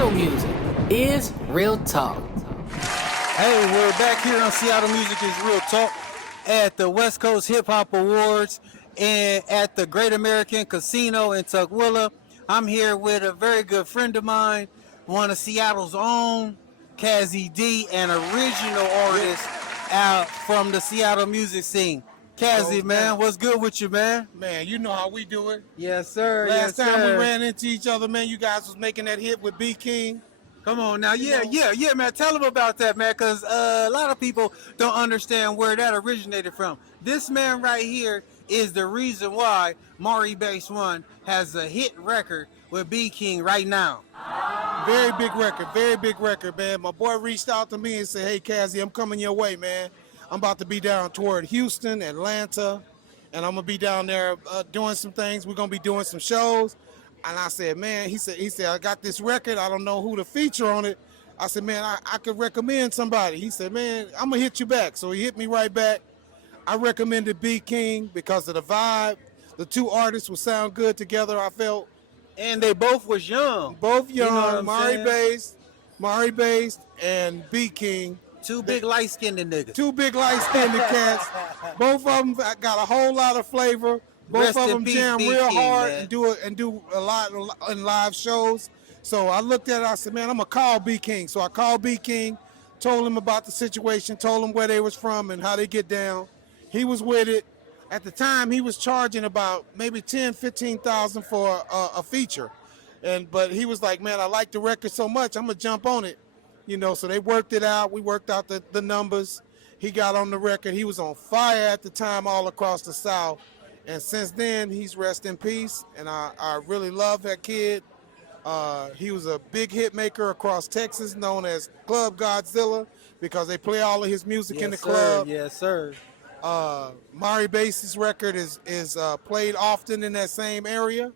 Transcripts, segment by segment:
Seattle music is real talk. Hey, we're back here on Seattle Music is Real Talk at the West Coast Hip Hop Awards and at the Great American Casino in Tukwila. I'm here with a very good friend of mine, one of Seattle's own, Kazy D, an original artist out from the Seattle music scene. Kazy, man, what's good with you, man? Man, you know how we do it. Yes, sir. Last yes, time sir. we ran into each other, man, you guys was making that hit with B King. Come on now, yeah, man. Tell them about that, man, because a lot of people don't understand where that originated from. This man right here is the reason why Mari Base One has a hit record with B King right now. Very big record, man. My boy reached out to me and said, hey, Kazy, I'm coming your way, man. I'm about to be down toward Houston, Atlanta, and I'm going to be down there doing some things. We're going to be doing some shows. And I said, man, he said, I got this record. I don't know who to feature on it. I said, man, I could recommend somebody. He said, man, I'm going to hit you back. So he hit me right back. I recommended B King because of the vibe. The two artists would sound good together, I felt. And they both was young. Both young, You know Mari Based, and B King. Two big light-skinned niggas. Two big light-skinned cats. Both of them got a whole lot of flavor. Both of them jam real hard and do a lot in live shows. So I looked at it, I said, man, I'm gonna call B King. So I called B King, told him about the situation, told him where they was from and how they get down. He was with it. At the time, he was charging about maybe $10,000-15,000 for a feature. But he was like, man, I like the record so much, I'm gonna jump on it. You know, so they worked it out. We worked out the numbers. He got on the record. He was on fire at the time all across the South. And since then, he's rest in peace, and I really love that kid. He was a big hit maker across Texas, known as Club Godzilla, because they play all of his music in the club. Yes, sir. Mari Base's record is played often in that same area.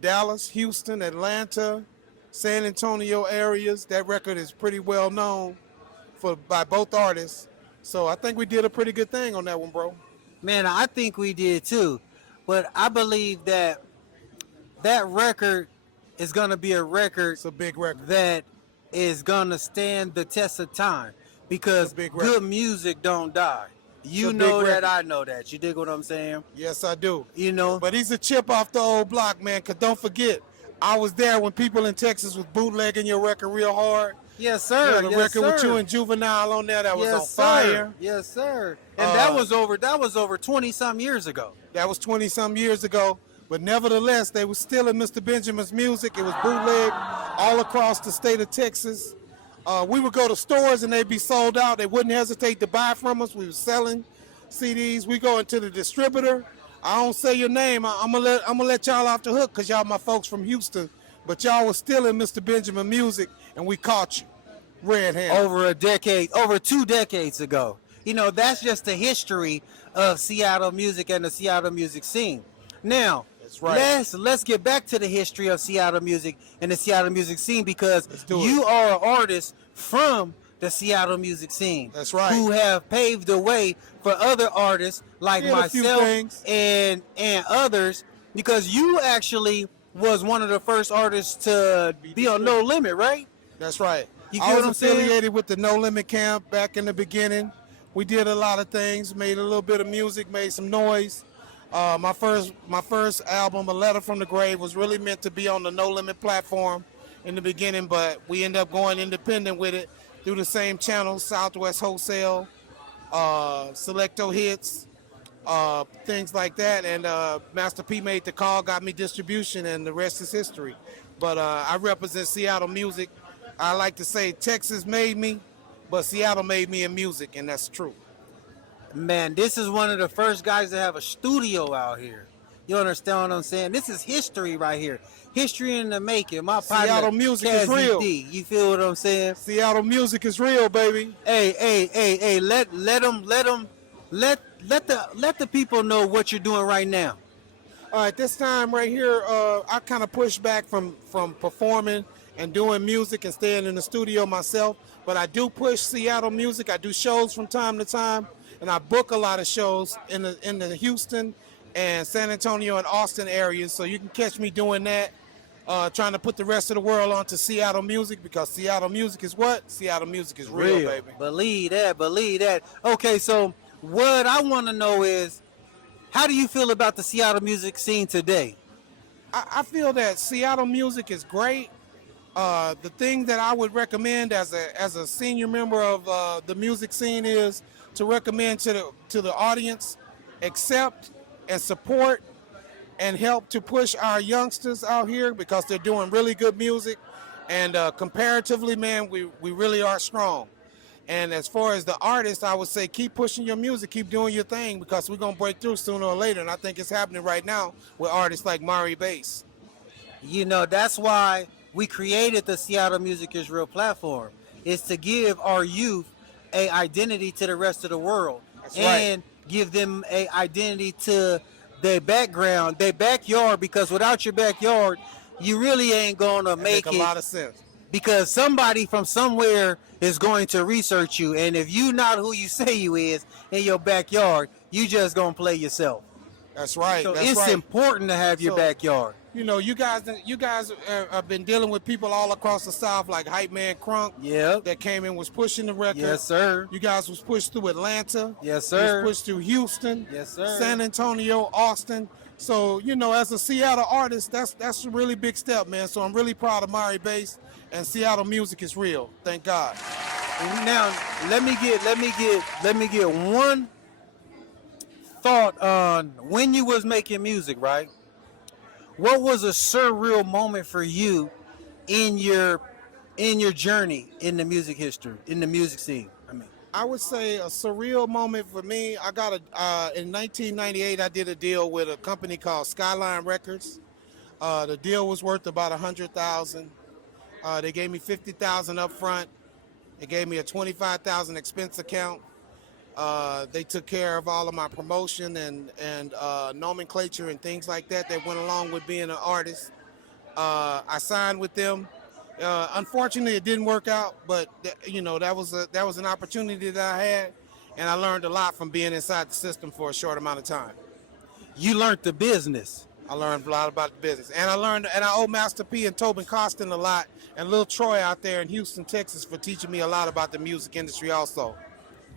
Dallas, Houston, Atlanta, San Antonio areas. That record is pretty well known by both artists. So I think we did a pretty good thing on that one, bro. Man, I think we did too, but I believe that record is gonna be a record. It's a big record that is gonna stand the test of time because good music don't die. You know that, I know that. You dig what I'm saying? Yes, I do. You know, but he's a chip off the old block, man. Cause don't forget, I was there when people in Texas was bootlegging your record real hard. Yes, sir. The record with you and Juvenile on there that was on fire. Yes, sir. And that was over 20-some years ago. That was 20-some years ago. But nevertheless, they were still in Mr. Benjamin's music. It was bootleg all across the state of Texas. We would go to stores and they'd be sold out. They wouldn't hesitate to buy from us. We were selling CDs. We go into the distributor. I don't say your name. I'm gonna let y'all off the hook because y'all my folks from Houston. But y'all was still in Mr. Benjamin music, and we caught you red-handed. Over 2 decades ago. You know, that's just the history of Seattle music and the Seattle music scene. Now, that's right. Let's get back to the history of Seattle music and the Seattle music scene because you are an artist from the Seattle music scene. That's right. Who have paved the way for other artists like myself and others, because you actually was one of the first artists to be on No Limit, right? That's right. I was affiliated with the No Limit camp back in the beginning. We did a lot of things, made a little bit of music, made some noise. My first album, A Letter from the Grave, was really meant to be on the No Limit platform in the beginning, but we ended up going independent with it through the same channels, Southwest Wholesale, Selecto Hits, things like that. And Master P made the call, got me distribution, and the rest is history. But I represent Seattle music. I like to say Texas made me, but Seattle made me in music, and that's true. Man, this is one of the first guys to have a studio out here. You understand what I'm saying? This is history right here. History in the making. My partner, Seattle music Kazy is real. D. You feel what I'm saying? Seattle music is real, baby. Hey, let the people know what you're doing right now. All right, this time right here, I kind of push back from performing and doing music and staying in the studio myself, but I do push Seattle music. I do shows from time to time, and I book a lot of shows in the Houston and San Antonio and Austin areas, so you can catch me doing that. trying to put the rest of the world onto Seattle music, because Seattle music is what? Seattle music is real, baby. Believe that, believe that. Okay, so what I want to know is, how do you feel about the Seattle music scene today? I feel that Seattle music is great. The thing that I would recommend as a senior member of the music scene is to recommend to the audience, accept and support and help to push our youngsters out here, because they're doing really good music, and comparatively, man, we really are strong. And as far as the artists, I would say keep pushing your music, keep doing your thing, because we're gonna break through sooner or later. And I think it's happening right now with artists like Mari Bass. You know, that's why we created the Seattle Music is Real platform. Is to give our youth a identity to the rest of the world. That's and right. give them a identity to their background, their backyard, because without your backyard, you really ain't gonna make a it. lot of sense. Because somebody from somewhere is going to research you, and if you not who you say you is in your backyard, you just gonna play yourself. That's right. So That's it's right. important to have your backyard. You know, you guys have been dealing with people all across the South, like Hype Man Crunk. Yep. That came in, was pushing the record. Yes, sir. You guys was pushed through Atlanta. Yes, sir. Was pushed through Houston. Yes, sir. San Antonio, Austin. So, you know, as a Seattle artist, that's a really big step, man. So I'm really proud of Mari Bass, and Seattle music is real. Thank God. Now, let me get one thought on when you was making music, right? What was a surreal moment for you in your journey in the music history, in the music scene? I would say a surreal moment for me. I got in 1998, I did a deal with a company called Skyline Records. The deal was worth about $100,000. They gave me $50,000 up front. They gave me a $25,000 expense account. They took care of all of my promotion and nomenclature and things like that went along with being an artist. I signed with them. Unfortunately, it didn't work out, but you know, that was an opportunity that I had, and I learned a lot from being inside the system for a short amount of time. You learned the business. I learned a lot about the business, and I owe Master P and Tobin Costin a lot, and Lil Troy out there in Houston, Texas, for teaching me a lot about the music industry also.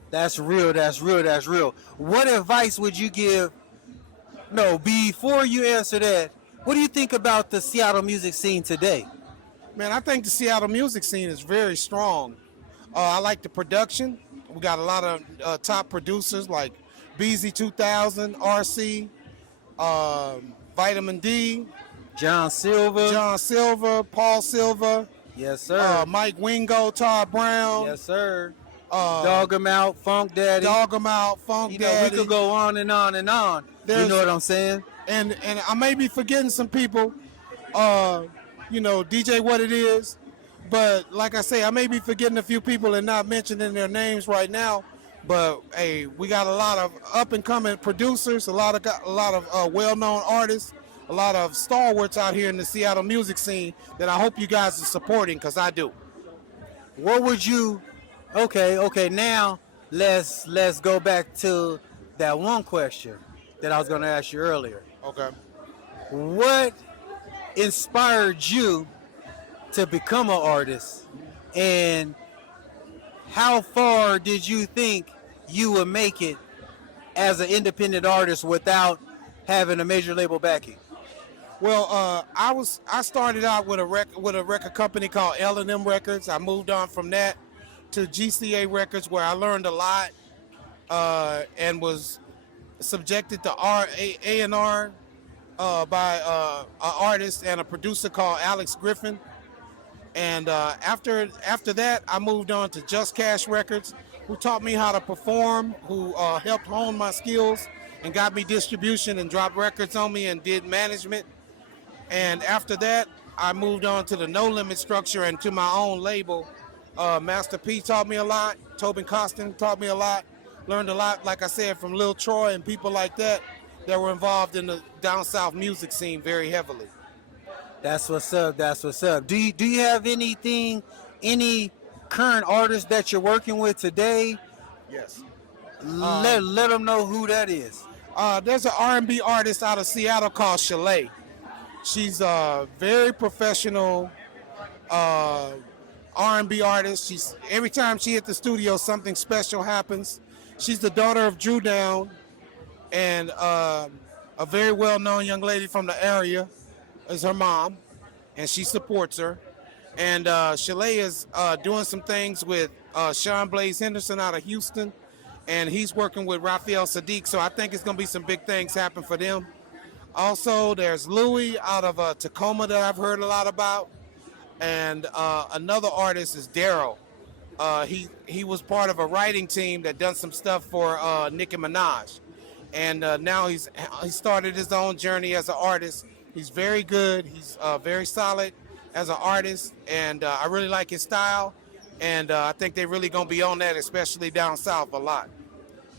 That's real. That's real. That's real. What advice would you give? No, before you answer that, what do you think about the Seattle music scene today? Man, I think the Seattle music scene is very strong. I like the production. We got a lot of top producers like BZ 2000, RC, Vitamin D, John Silver, Paul Silva. Yes, sir. Mike Wingo, Todd Brown. Yes, sir. Dog 'em Out, Funk Daddy. Daddy. You know, we could go on and on and on. You know what I'm saying? And I may be forgetting some people. You know, DJ What It Is. But like I say, I may be forgetting a few people and not mentioning their names right now. But hey, we got a lot of up and coming producers, a lot of well-known artists, a lot of stalwarts out here in the Seattle music scene that I hope you guys are supporting, because I do. What would you? Okay. Now let's go back to that one question that I was going to ask you earlier. Okay. What inspired you to become an artist, and how far did you think you would make it as an independent artist without having a major label backing? Well, I started out with a record company called L&M Records. I moved on from that to GCA Records, where I learned a lot and was subjected to A&R by an artist and a producer called Alex Griffin. And after that, I moved on to Just Cash Records, who taught me how to perform, who helped hone my skills and got me distribution and dropped records on me and did management. And after that, I moved on to the No Limit structure and to my own label. Master P taught me a lot. Tobin Costin taught me a lot. Learned a lot, like I said, from Lil Troy and people like that were involved in the down south music scene very heavily. That's what's up. Do you have any current artists that you're working with today? Yes. Let them know who that is. There's an R&B artist out of Seattle called Chalet. She's a very professional R&B artist. She's every time she hit the studio, something special happens. She's the daughter of Drew Down, and a very well-known young lady from the area is her mom, and she supports her. And Chalet is doing some things with Sean Blaze Henderson out of Houston, and he's working with Raphael Sadiq. So I think it's going to be some big things happen for them. Also, there's Louis out of Tacoma that I've heard a lot about, and another artist is Daryl. He was part of a writing team that done some stuff for Nicki Minaj, and now he started his own journey as an artist. He's very good. He's very solid as an artist, and I really like his style. And I think they're really gonna be on that, especially down south, a lot.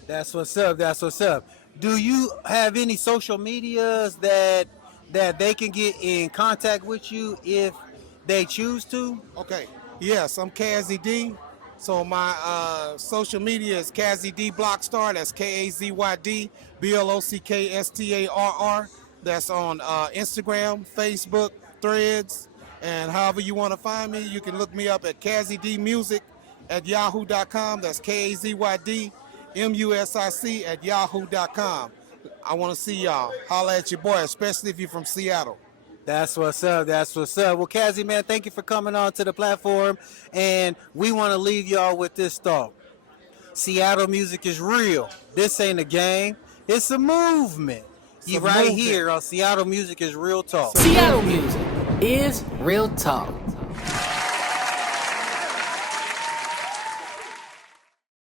That's what's up. That's what's up. Do you have any social medias that they can get in contact with you if they choose to? Okay. Yes, I'm Kazy D. So my social media is Kazy D Blockstar. That's Kazy Blockstarr. That's on Instagram, Facebook, Threads, and however you want to find me, you can look me up at Kazy D Music at yahoo.com. That's KAZYD MUSIC at yahoo.com. I want to see y'all. Holla at your boy, especially if you're from Seattle. That's what's up. That's what's up. Well, Kazy, man, thank you for coming on to the platform. And we want to leave y'all with this thought. Seattle music is real. This ain't a game. It's a movement. You right here on Seattle Music is Real Talk. Seattle music is real talk.